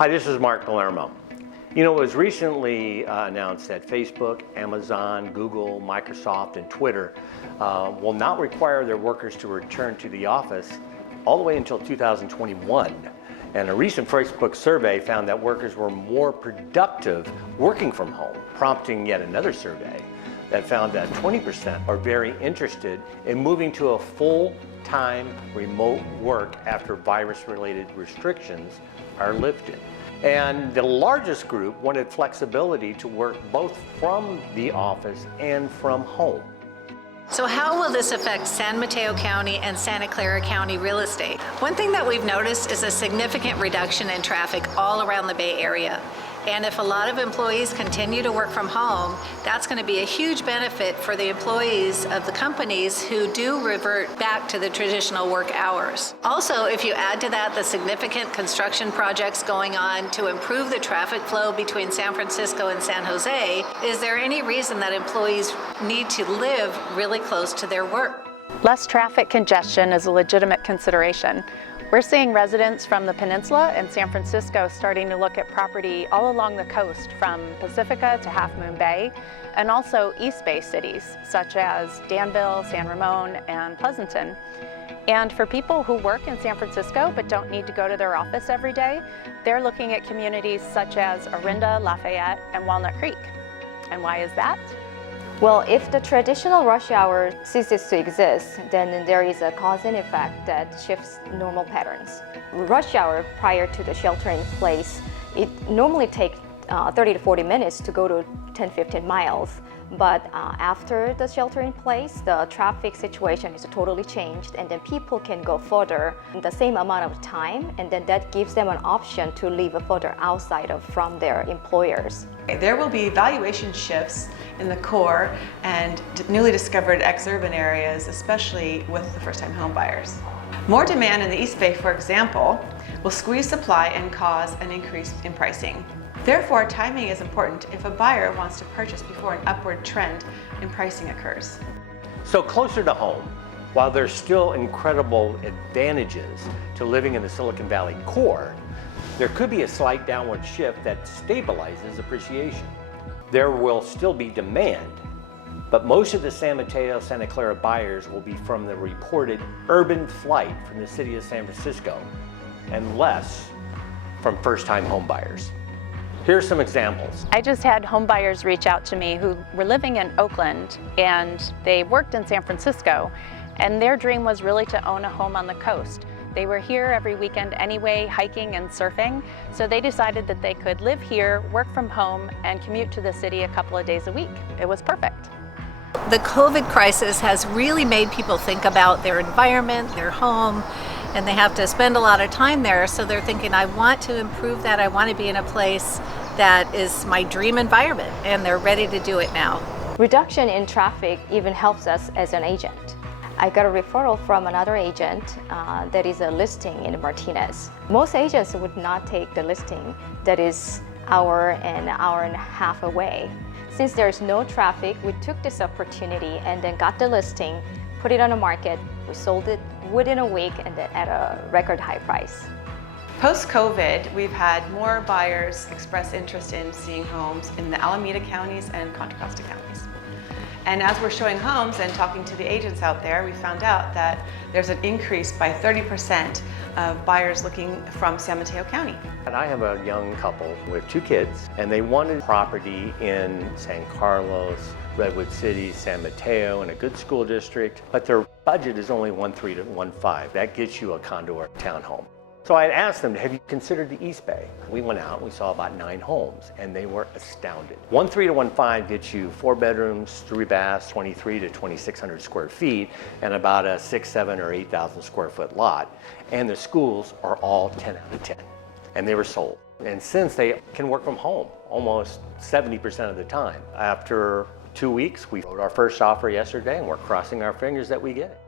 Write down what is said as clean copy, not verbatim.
Hi, this is Mark Palermo. You know, it was recently announced that Facebook, Amazon, Google, Microsoft, and Twitter will not require their workers to return to the office all the way until 2021. And a recent Facebook survey found that workers were more productive working from home, prompting yet another survey that found that 20% are very interested in moving to a full-time remote work after virus-related restrictions are lifted. And the largest group wanted flexibility to work both from the office and from home. So how will this affect San Mateo County and Santa Clara County real estate? One thing that we've noticed is a significant reduction in traffic all around the Bay Area. And if a lot of employees continue to work from home, that's going to be a huge benefit for the employees of the companies who do revert back to the traditional work hours. Also, if you add to that the significant construction projects going on to improve the traffic flow between San Francisco and San Jose, is there any reason that employees need to live really close to their work? Less traffic congestion is a legitimate consideration. We're seeing residents from the Peninsula and San Francisco starting to look at property all along the coast from Pacifica to Half Moon Bay, and also East Bay cities such as Danville, San Ramon, and Pleasanton. And for people who work in San Francisco but don't need to go to their office every day, they're looking at communities such as Orinda, Lafayette, and Walnut Creek. And why is that? Well, if the traditional rush hour ceases to exist, then there is a cause and effect that shifts normal patterns. Rush hour prior to the shelter in place, it normally takes 30 to 40 minutes to go to 10-15 miles. But after the shelter in place, the traffic situation is totally changed, and then people can go further in the same amount of time, and then that gives them an option to live further outside of from their employers. There will be valuation shifts in the core and newly discovered ex-urban areas, especially with the first-time home buyers. More demand in the East Bay, for example, will squeeze supply and cause an increase in pricing. Therefore, timing is important if a buyer wants to purchase before an upward trend in pricing occurs. So closer to home, while there's still incredible advantages to living in the Silicon Valley core, there could be a slight downward shift that stabilizes appreciation. There will still be demand, but most of the San Mateo, Santa Clara buyers will be from the reported urban flight from the city of San Francisco, and less from first-time home buyers. Here's some examples. I just had home buyers reach out to me who were living in Oakland and they worked in San Francisco, and their dream was really to own a home on the coast. They were here every weekend anyway, hiking and surfing, so they decided that they could live here, work from home, and commute to the city a couple of days a week. It was perfect. The COVID crisis has really made people think about their environment, their home, and they have to spend a lot of time there, so they're thinking, I want to improve that, I want to be in a place that is my dream environment, and they're ready to do it now. Reduction in traffic even helps us as an agent. I got a referral from another agent that is a listing in Martinez. Most agents would not take the listing that is an hour and a half away. Since there's no traffic, we took this opportunity and then got the listing, put it on the market. We sold it within a week and then at a record high price. Post-COVID, we've had more buyers express interest in seeing homes in the Alameda counties and Contra Costa counties. And as we're showing homes and talking to the agents out there, we found out that there's an increase by 30% of buyers looking from San Mateo County. And I have a young couple with 2 kids, and they wanted property in San Carlos, Redwood City, San Mateo, in a good school district, but their budget is only 1.3 to 1.5. That gets you a condo or townhome. So I asked them, have you considered the East Bay? We went out and we saw about 9 homes, and they were astounded. 1.3 to 1.5 gets you 4 bedrooms, 3 baths, 23 to 2,600 square feet, and about a 6, 7, or 8,000 square foot lot. And the schools are all 10 out of 10, and they were sold. And since they can work from home almost 70% of the time, after 2 weeks, we wrote our first offer yesterday, and we're crossing our fingers that we get it.